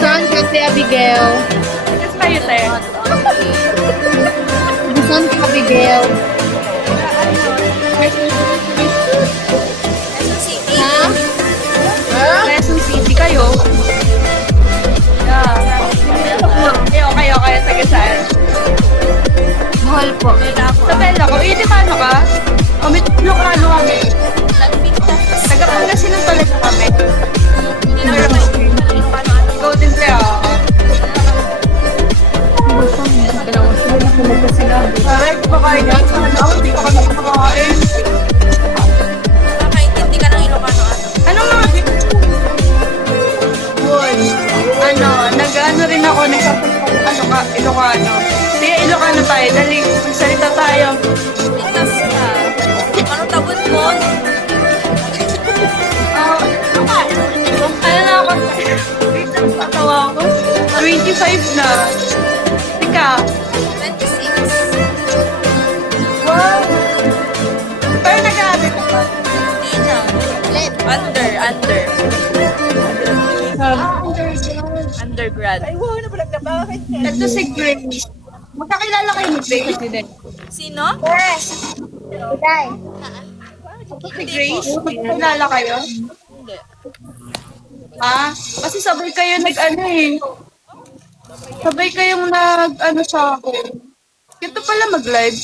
Busan kasi Abigail. Yes, kayo, te. Busan ka Abigail. Ha? Quezon City kayo. Yeah. Kayo, taga saan? Mahal po. Sa Bella ko, di ba ano ka? May Ilocano kami. Taga Pangasinan talaga kami. Golden Trail. Parang kumakain ka. Hindi pa kami kumakain. Nakakaintindi ka ng Ilocano ata. Anong mga nag-ano rin ako, Ilocano. Kaya Ilocano tayo, dali, magsalita tayo. Ligtas ka. Anong tabot mo? Ano na ako? Wait lang, tatawa ako. 25 na. Tika. 26. Wow. Pero nag-aaral ka pa. Hindi na. Under. Undergrad. Ay, wow, nabalag na ba? Ito si Grace. Magkakilala kayo ni Grace? Sino? Si Grace? Magkakilala kayo? Hindi. Ah, kasi sabay kayo nag-ano eh. Sabay kayong nag-ano sa akin. Ito pala mag-live.